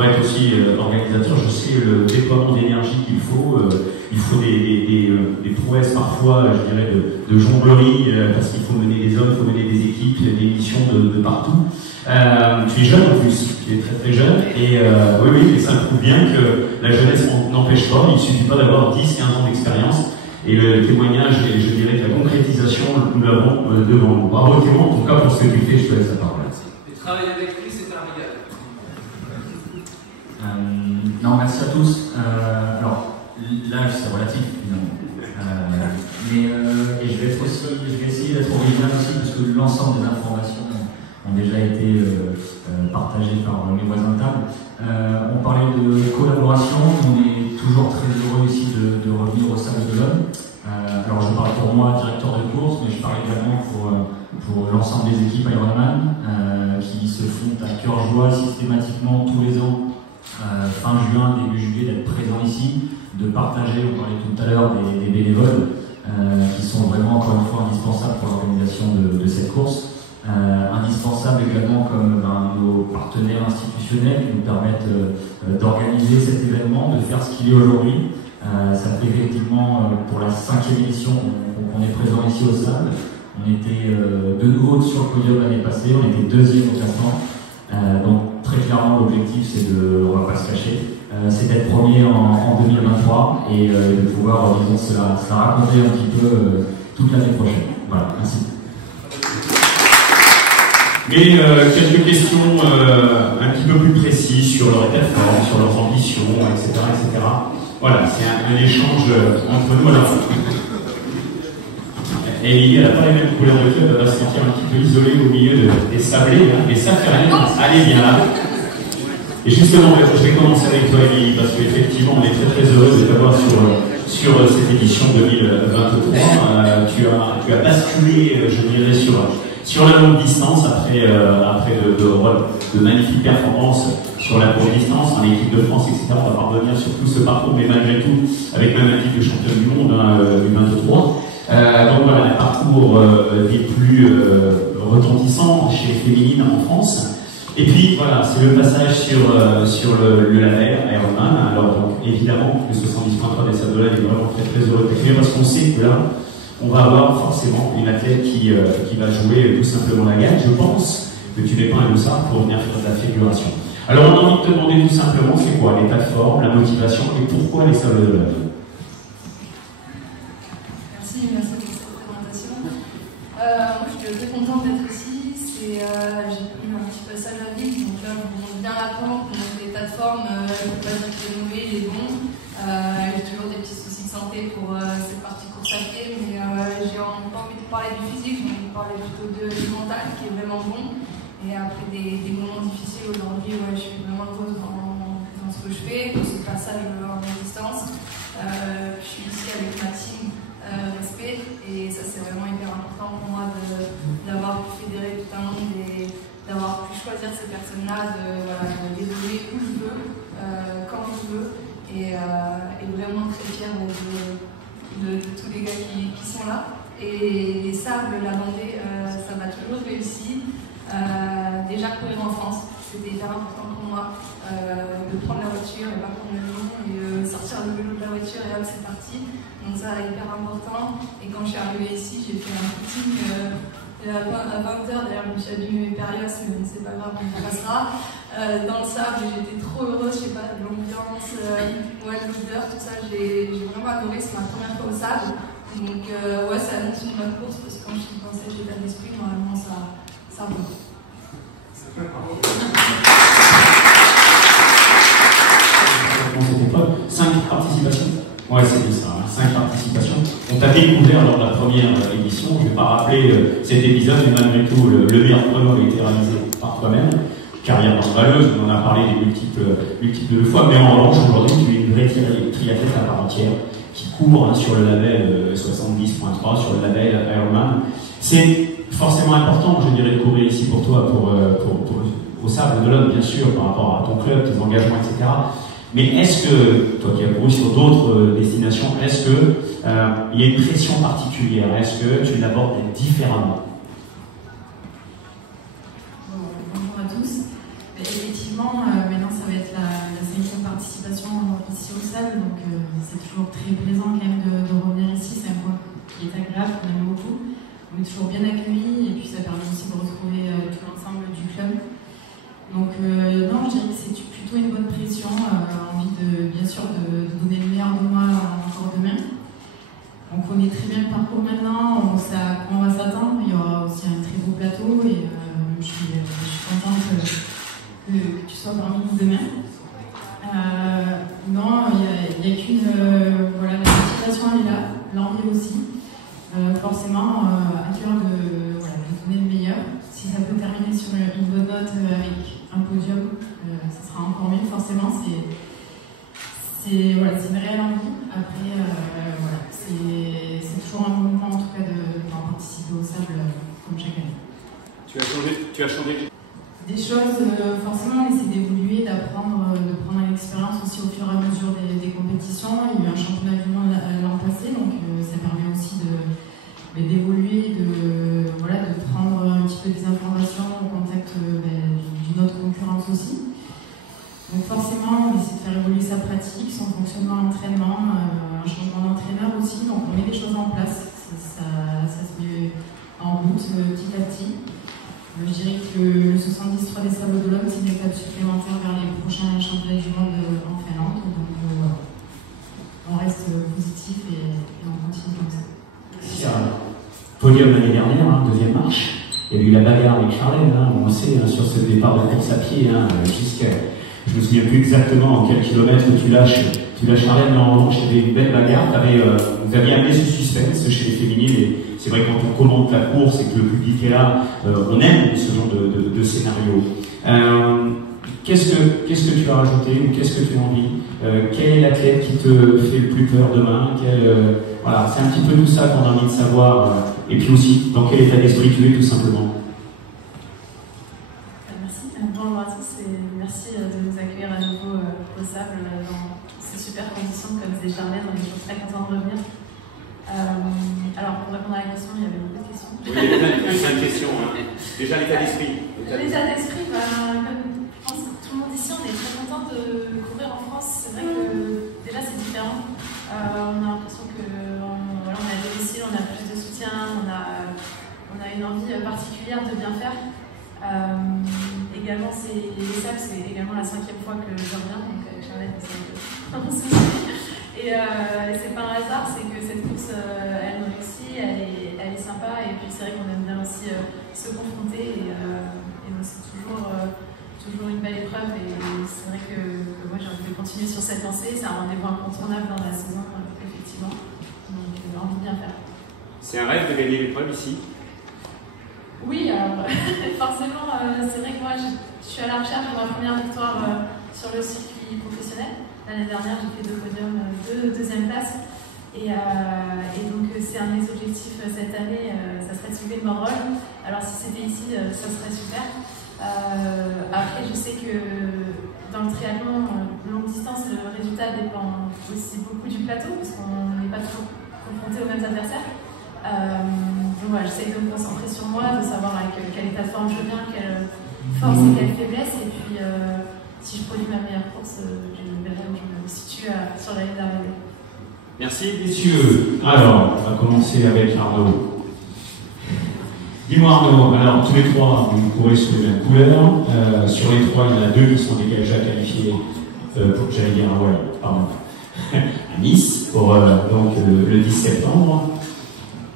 pour être aussi organisateur, je sais le déploiement d'énergie qu'il faut. Il faut des prouesses parfois, je dirais, de jonglerie, parce qu'il faut mener des hommes, il faut mener des équipes, des missions de partout. Tu es jeune en plus, tu es très très jeune, et oui, ça prouve bien que la jeunesse n'empêche pas, il ne suffit pas d'avoir 10-15 ans d'expérience, et le témoignage, et je dirais que la concrétisation, nous l'avons devant nous. Bravo Théo, en tout cas pour ce que tu fais, je te laisse la parole. Et travailler avec lui, c'est un régal. Non, merci à tous. Alors, l'âge, c'est relatif, finalement. Et je vais essayer d'être original aussi, parce que l'ensemble des informations ont déjà été partagées par mes voisins de table. On parlait de collaboration, on est toujours très heureux ici de revenir au Sable de l'Homme. Alors, je parle pour moi, directeur de course, mais je parle également pour l'ensemble des équipes Ironman, qui se font à cœur joie systématiquement tous les ans. Fin juin, début juillet, d'être présents ici, de partager, on parlait tout à l'heure des bénévoles qui sont vraiment encore une fois indispensables pour l'organisation de cette course. Indispensables également comme nos partenaires institutionnels qui nous permettent d'organiser cet événement, de faire ce qu'il est aujourd'hui. Ça fait effectivement pour la 5e édition qu'on est présent ici au Sable. On était de nouveau sur le podium l'année passée, on était 2e au classement. Donc très clairement l'objectif c'est on va pas se cacher, c'est d'être premier en 2023 et de pouvoir, disons, cela raconter un petit peu toute l'année prochaine. Voilà, merci. Mais quelques questions un petit peu plus précises sur leur état de forme, sur leurs ambitions, etc. etc. Voilà, c'est un échange entre nous. Alors, et elle n'a pas les mêmes couleurs de club, elle va se sentir un petit peu isolée au milieu des sablés, hein, mais ça fait rien. Allez, viens là. Et justement, je vais commencer avec toi, Émilie, parce qu'effectivement, on est très très heureux de t'avoir sur cette édition 2023. Tu as basculé, je dirais, sur la longue distance après de magnifiques performances sur la courte distance, en équipe de France, etc. On va parvenir sur tout ce parcours, mais malgré tout, avec même un titre de championne du monde, du 23. Donc voilà, un parcours des plus retentissants chez les féminines en France. Et puis voilà, c'est le passage sur le label Ironman. Alors donc évidemment, le 70.3 des Sables de l'Homme est vraiment très très heureux de t'accueillir parce qu'on sait que là, on va avoir forcément une athlète qui va jouer tout simplement la gagne. Je pense que tu n'es pas un dossard pour venir faire de la figuration. Alors on a envie de te demander tout simplement, c'est quoi l'état de forme, la motivation et pourquoi les Sables de l'Homme? Merci pour cette présentation. Moi, je suis très contente d'être ici. J'ai eu un petit passage à vide, donc là, je monte bien la pente, donc l'état de forme, je ne peux pas dire qu'il est mauvais, il est bon. J'ai toujours des petits soucis de santé pour cette partie course à pied, mais j'ai pas envie de parler du physique, j'ai envie de parler plutôt du mental, qui est vraiment bon. Et après des moments difficiles aujourd'hui, je suis vraiment heureuse dans ce que je fais, pour ce passage en distance. Je suis ici avec ma team. Respect, et ça c'est vraiment hyper important pour moi d'avoir pu fédérer tout un monde et d'avoir pu choisir ces personnes-là, d'évoluer où je veux, quand je veux, et vraiment très fière de tous les gars qui sont là. Et les Sables, la Vendée, ça m'a toujours réussi. Déjà courir en France, c'était hyper important pour moi, de prendre la voiture et pas prendre le vélo, et sortir le vélo de la voiture et hop c'est parti. Donc ça hyper important. Et quand je suis arrivée ici, j'ai fait un footing à 20h, d'ailleurs je me suis abîmée mes périodes, mais c'est pas grave, on passera. Dans le sable, j'étais trop heureuse, je sais pas, l'ambiance, l'odeur, tout ça, j'ai vraiment adoré, c'est ma première fois au sable. Donc ça annonce une bonne course, parce que quand je suis dans cet état d'esprit, normalement ça va. C'était pas 5 participations. Ouais, c'était ça, 5 participations. On t'a découvert lors de la première édition. Je ne vais pas rappeler cet épisode, mais malgré tout, le meilleur chrono a été réalisé par toi-même. Carrière handballeuse, on en a parlé des multiples fois, mais en revanche, aujourd'hui, tu es une vraie triathlète à part entière qui court sur le label 70.3, sur le label Ironman. C'est forcément important, je dirais, de courir ici pour toi, au Sable de l'Homme, bien sûr, par rapport à ton club, tes engagements, etc. Mais est-ce que, toi qui as couru sur d'autres destinations, est-ce que il y a une pression particulière? Est-ce que tu l'abordes différemment? Bonjour à tous. Effectivement, maintenant ça va être la bien accueillis et puis ça permet aussi de retrouver tout l'ensemble du club. Donc non, je dirais que c'est plutôt une bonne pression, envie bien sûr de donner le meilleur de moi encore demain. On connaît très bien le parcours maintenant, on sait à quoi on va s'attendre, il y aura aussi un très beau plateau et je suis contente que tu sois parmi nous demain. Non, il n'y a qu'une... voilà, la motivation elle est là, l'envie aussi. Forcément, à cœur de donner le meilleur. Si ça peut terminer sur une bonne note avec un podium, ça sera encore mieux. Forcément, c'est une réelle envie. Après, c'est toujours un bon moment en tout cas de participer au sable comme chaque année. Tu as changé des choses, forcément, on essaie d'évoluer, d'apprendre, de prendre l'expérience aussi au fur et à mesure des compétitions. Il y a eu un championnat du monde l'an passé, donc ça permet aussi d'évoluer, de prendre un petit peu des informations au contact d'une autre concurrence aussi. Donc forcément, on essaie de faire évoluer sa pratique, son fonctionnement à l'entraînement, un changement d'entraîneur aussi, donc on met des choses en place, ça se met en route petit à petit. Je dirais que le 73 des Sables d'Olonne, c'est une étape supplémentaire vers les prochains championnats du monde en Finlande. Donc voilà, on reste positif et on continue comme ça. Podium l'année dernière, deuxième marche. Il y a eu la bagarre avec Charlène, on le sait, sur ce départ de course à pied, jusqu'à. Je me souviens plus exactement en quel kilomètre tu lâches Charlène, mais en revanche, il y avait une belle bagarre. Vous aviez amené ce suspense chez les féminines, et c'est vrai que quand on commente la course et que le public est là, on aime ce genre de scénario. Qu'est-ce que tu as rajouté ou qu'est-ce que tu as envie quel est l'athlète qui te fait le plus peur demain voilà, c'est un petit peu tout ça qu'on a envie de savoir. Et puis aussi, dans quel état d'esprit tu es, tout simplement. Merci. Bonjour à tous et merci de nous accueillir à nouveau au Sable dans ces super conditions, comme disait Charlène. On est toujours très contents de revenir. Alors, pour répondre à la question, il y avait beaucoup de questions. Oui, il y a plein de questions. Déjà, l'état d'esprit. L'état d'esprit, comme je pense que tout le monde ici, on est très content de courir en France. C'est vrai que déjà, c'est différent. On a l'impression qu'on a des domicile, on a plus de soutien, on a une envie particulière de bien faire. Également, les sables, c'est également la 5e fois que je reviens, donc Charlotte, et c'est pas un hasard, c'est que cette course, elle nous réussit, elle est sympa, et puis c'est vrai qu'on aime bien aussi se confronter, et c'est toujours une belle épreuve, et c'est vrai que moi j'ai envie de continuer sur cette lancée, c'est un rendez-vous incontournable dans la saison, effectivement, donc j'ai envie de bien faire. C'est un rêve de gagner l'épreuve ici? Oui, alors forcément, c'est vrai que moi je suis à la recherche de ma première victoire sur le circuit professionnel. L'année dernière, j'ai fait 2 podiums, 2e place. Et donc, c'est un de mes objectifs cette année, ça serait de soulever le banderole. Alors, si c'était ici, ça serait super. Après, je sais que dans le triathlon, longue distance, le résultat dépend aussi beaucoup du plateau, parce qu'on n'est pas toujours confronté aux mêmes adversaires. Donc voilà, j'essaie de me concentrer sur moi, de savoir avec quel état de forme je viens, quelle force et quelle faiblesse, et puis si je produis ma meilleure course, je verrai où je me situe sur la ligne d'arrivée. Merci. Messieurs, alors, on va commencer avec Arnaud. Dis-moi Arnaud, alors tous les trois, vous courez sous les mêmes couleurs. Sur les 3, il y en a 2 qui sont déjà qualifiés, j'allais dire à Nice, pour donc, le 10 septembre.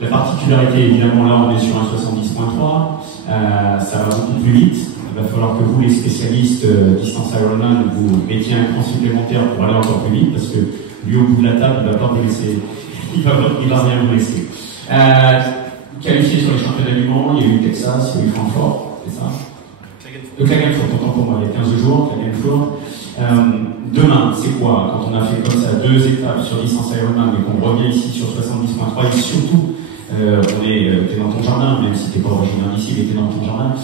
La particularité, évidemment, là, on est sur un 70.3, ça va beaucoup plus vite. Il va falloir que vous, les spécialistes distance Ironman, vous mettiez un cran supplémentaire pour aller encore plus vite, parce que lui, au bout de la table, il ne va pas vous laisser. Il va rien vous laisser. Qualifié sur les championnats du monde, il y a eu Texas, il y a eu Francfort, c'est ça? Klagenfurt, autant pour moi, il y a 15 jours, Klagenfurt. Demain, c'est quoi? Quand on a fait comme ça 2 étapes sur distance Ironman et qu'on revient ici sur 70.3 et surtout, t'es dans ton jardin, même si t'es pas originaire d'ici, mais t'es dans ton jardin.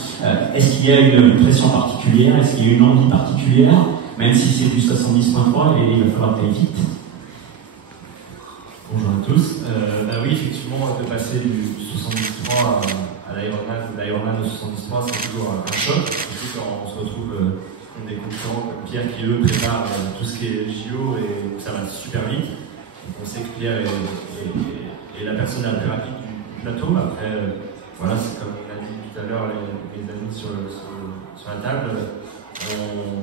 Est-ce qu'il y a une pression particulière? Est-ce qu'il y a une envie particulière? Même si c'est du 70.3, et il va falloir que t'ailles vite. Bonjour à tous. Oui, effectivement, de passer du 73 à l'Ironman au 73, c'est toujours un choc, surtout quand on se retrouve contre des concurrents comme Pierre qui, eux, préparent tout ce qui est JO et ça va super vite. Donc on sait que Pierre est la personne la plus rapide du plateau. Après, voilà, c'est comme on a dit tout à l'heure, les amis sur la table,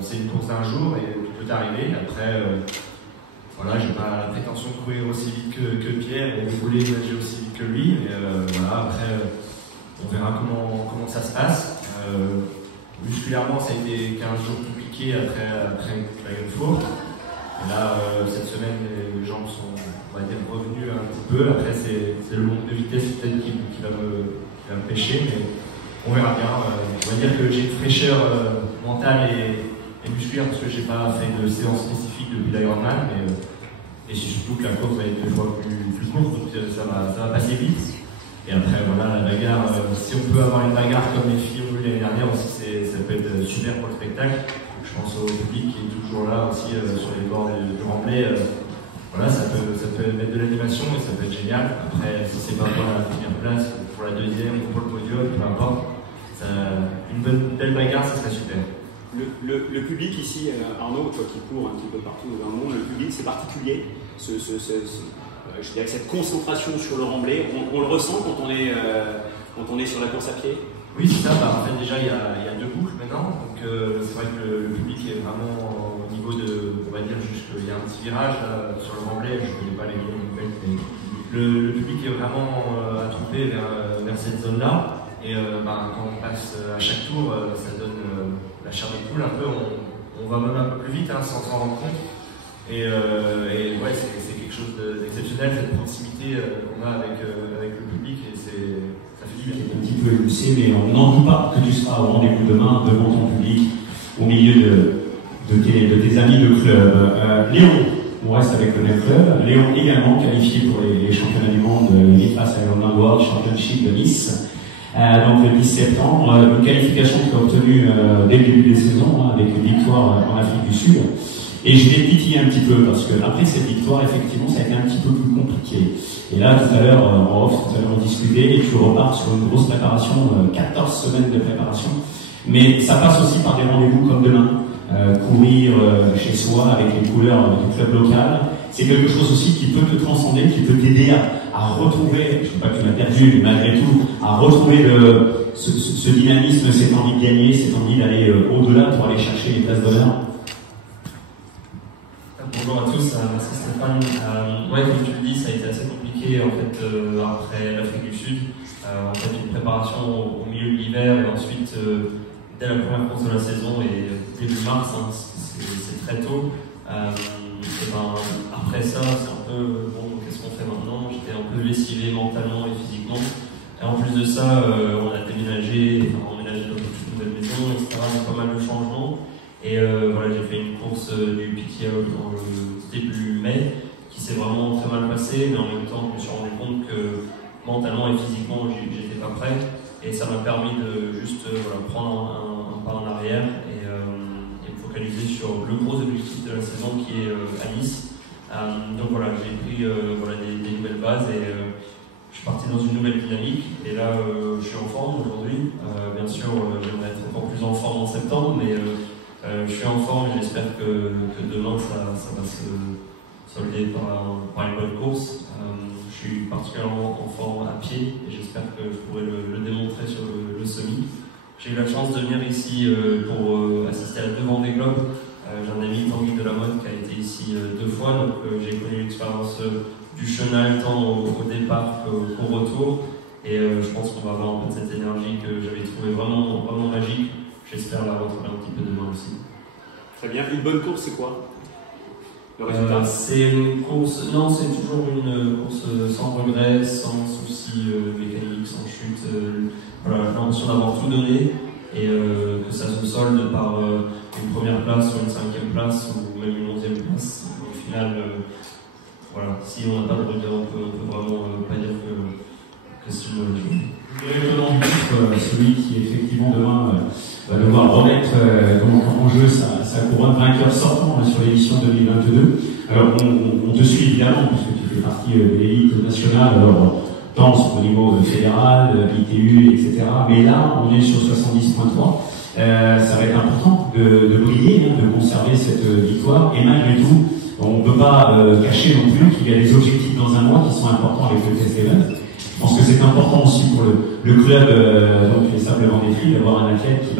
c'est une course d'un jour et tout peut arriver. Après, voilà, j'ai pas la prétention de courir aussi vite que Pierre et de rouler nager aussi vite que lui. Mais voilà, après, on verra comment ça se passe. Musculairement, ça a été 15 jours compliqués après Klagenfurt. Et là, cette semaine, les jambes sont, on va dire, revenues un petit peu. Après, c'est le manque de vitesse peut-être qui va me pêcher, mais on verra bien. On va dire que j'ai une fraîcheur mentale et musculaire parce que j'ai pas fait de séance spécifique depuis l'Ironman, et c'est surtout que la course va être 2 fois plus courte, donc ça va passer vite. Et après, voilà, la bagarre, si on peut avoir une bagarre comme les filles ont eu l'année dernière aussi, ça peut être super pour le spectacle. Je pense au public qui est toujours là aussi sur les bords du remblai. Voilà, ça peut mettre de l'animation et ça peut être génial. Après, si c'est pas pour la première place, pour la deuxième ou pour le podium, peu importe, une belle bagarre, ça serait super. Le public ici, Arnaud, toi qui cours un petit peu partout dans le monde, le public c'est particulier. Je dirais que cette concentration sur le remblai, on le ressent quand on est sur la course à pied. Oui, c'est ça. En fait, déjà, il y a 2 boucles maintenant. Donc, c'est vrai que le public est vraiment au niveau de, on va dire, il y a un petit virage là, sur le remblai. Je ne connais pas les lignes, mais le public est vraiment attroupé vers cette zone-là. Et quand on passe à chaque tour, ça donne la chair de poule un peu. On va même un peu plus vite sans s'en rendre compte. Et ouais, c'est quelque chose d'exceptionnel, cette proximité qu'on a avec le public, et ça fait du bien. Un petit peu émoussé, mais on n'en doute pas que tu seras au rendez-vous demain devant ton public, au milieu de tes amis de club. Léon, on reste avec le même club. Léon également qualifié pour les championnats du monde, les Fast Ironman World Championship de Nice. Donc le 10 septembre, une qualification que tu as obtenue dès le début des saisons, avec une victoire en Afrique du Sud. Et je l'ai titillé un petit peu parce que après cette victoire, effectivement, ça a été un petit peu plus compliqué. Et là, tout à l'heure, on discutait et tu repars sur une grosse préparation, 14 semaines de préparation. Mais ça passe aussi par des rendez-vous comme demain. Courir chez soi avec les couleurs du club local, c'est quelque chose aussi qui peut te transcender, qui peut t'aider à retrouver, je ne sais pas que tu l'as perdu, mais malgré tout, à retrouver ce dynamisme, cette envie de gagner, cette envie d'aller au-delà pour aller chercher les places d'honneur. Bonjour à tous, merci Stéphane. Ouais, comme tu le dis, ça a été assez compliqué en fait après l'Afrique du Sud. En fait, une préparation au milieu de l'hiver et ensuite dès la première course de la saison et début mars, hein, c'est très tôt. Et après ça, c'est un peu bon, qu'est-ce qu'on fait maintenant? J'étais un peu lessivé mentalement et physiquement. Et en plus de ça, on a déménagé, emménagé dans une nouvelle maison, etc. Donc pas mal de changements. Et voilà, j'ai fait une course du PTO dans le début mai qui s'est vraiment très mal passée, mais en même temps, je me suis rendu compte que mentalement et physiquement, j'étais pas prêt. Et ça m'a permis de juste prendre un pas en arrière et me focaliser sur le gros objectif de la saison qui est à Nice. Donc voilà, j'ai pris des nouvelles bases et je suis parti dans une nouvelle dynamique. Et là, je suis en forme aujourd'hui. Bien sûr, j'aimerais être encore plus en forme en septembre, mais je suis en forme et j'espère que demain ça va se solder par une bonne course. Je suis particulièrement en forme à pied et j'espère que je pourrai le démontrer sur le semi. J'ai eu la chance de venir ici pour assister à la 2 Vendée Globe. J'ai un ami, Tanguy Delamotte, qui a été ici 2 fois, donc j'ai connu l'expérience du chenal tant au départ qu'au retour. Et je pense qu'on va avoir un peu de cette énergie que j'avais trouvée vraiment, vraiment magique. J'espère la retrouver un petit peu demain aussi. Très bien. Une bonne course, c'est quoi le résultat? C'est une course, non, c'est toujours une course sans regret, sans soucis mécaniques, sans chute. Voilà, l'impression d'avoir tout donné et que ça se solde par une première place ou une 5e place ou même une 11e place. Au final, voilà, si on n'a pas de regret, on peut vraiment pas dire que c'est une mauvaise journée. Le nom du titre, celui qui effectivement demain va devoir remettre en jeu sa couronne vainqueur sortant sur l'édition 2022. Alors on te suit évidemment puisque tu fais partie de l'élite nationale, alors tant au niveau fédéral, ITU, etc. Mais là on est sur 70.3. Ça va être important de briller, de conserver cette victoire et malgré tout on ne peut pas cacher non plus qu'il y a des objectifs dans un mois qui sont importants avec le test event. Je pense que c'est important aussi pour le club, donc les Sables Vendée d'avoir un athlète qui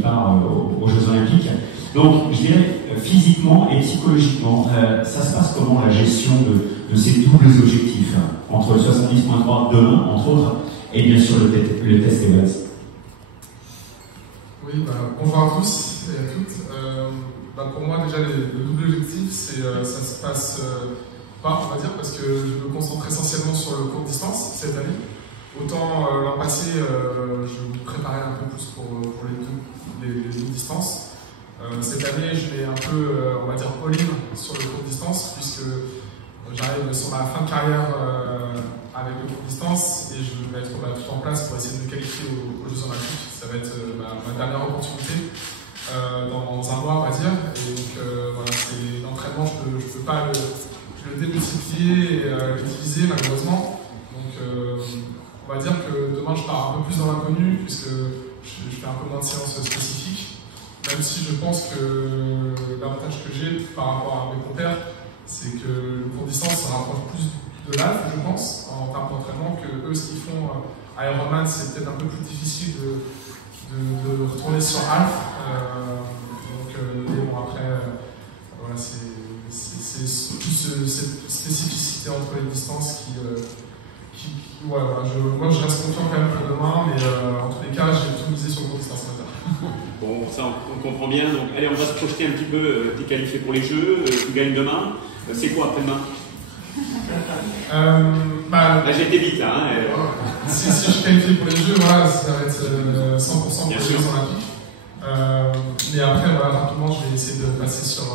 part aux Jeux Olympiques. Donc, je dirais, physiquement et psychologiquement, ça se passe comment la gestion de ces doubles objectifs, entre le 70.3 demain, entre autres, et bien sûr le test Evans? Oui, bonjour à tous et à toutes. Pour moi, déjà, le double objectif, ça se passe pas, on va dire, parce que je me concentre essentiellement sur le court distance cette année. Autant l'an passé, je me préparais un peu plus pour les longues distances. Cette année, je vais un peu, on va dire, all-in sur le court distance, puisque j'arrive sur ma fin de carrière avec le court distance et je vais mettre tout en place pour essayer de me qualifier aux Jeux Olympiques. Ça va être ma dernière opportunité dans un mois, on va dire. Et donc, voilà, c'est l'entraînement, je peux pas le démultiplier et l'utiliser, malheureusement. Donc, on va dire que demain, je pars un peu plus dans l'inconnu, puisque je fais un peu moins de séances spécifiques. Même si je pense que l'avantage que j'ai par rapport à mes compères, c'est que le court distance se rapproche plus de l'Alpha, je pense, en termes d'entraînement, que eux, ce qu'ils font à Ironman, c'est peut-être un peu plus difficile de retourner sur Alpha. Mais bon, après, voilà, c'est plus cette spécificité entre les distances voilà, moi, je reste confiant quand même pour demain, mais en tous les cas, j'ai tout misé sur le court distance. Bon, ça on comprend bien. Donc, allez, on va se projeter un petit peu. Tu es qualifié pour les Jeux, tu gagnes demain. C'est quoi après-demain? Là, j'ai été vite là. Si je suis qualifié pour les Jeux, voilà, ça va être 100% pour les Jeux Olympiques. Mais après, voilà, rapidement, je vais essayer de passer sur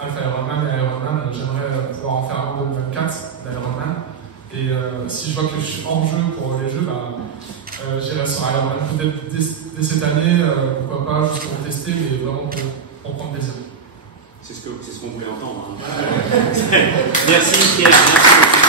Alpha Ironman et Ironman. J'aimerais pouvoir en faire un en 2024 d'Ironman. Et si je vois que je suis hors jeu pour les Jeux, j'irai sur Ironman peut-être dès cette année, pourquoi pas, juste pour tester, mais vraiment pour prendre plaisir. C'est ce qu'on voulait entendre. Hein. Merci Pierre. Merci.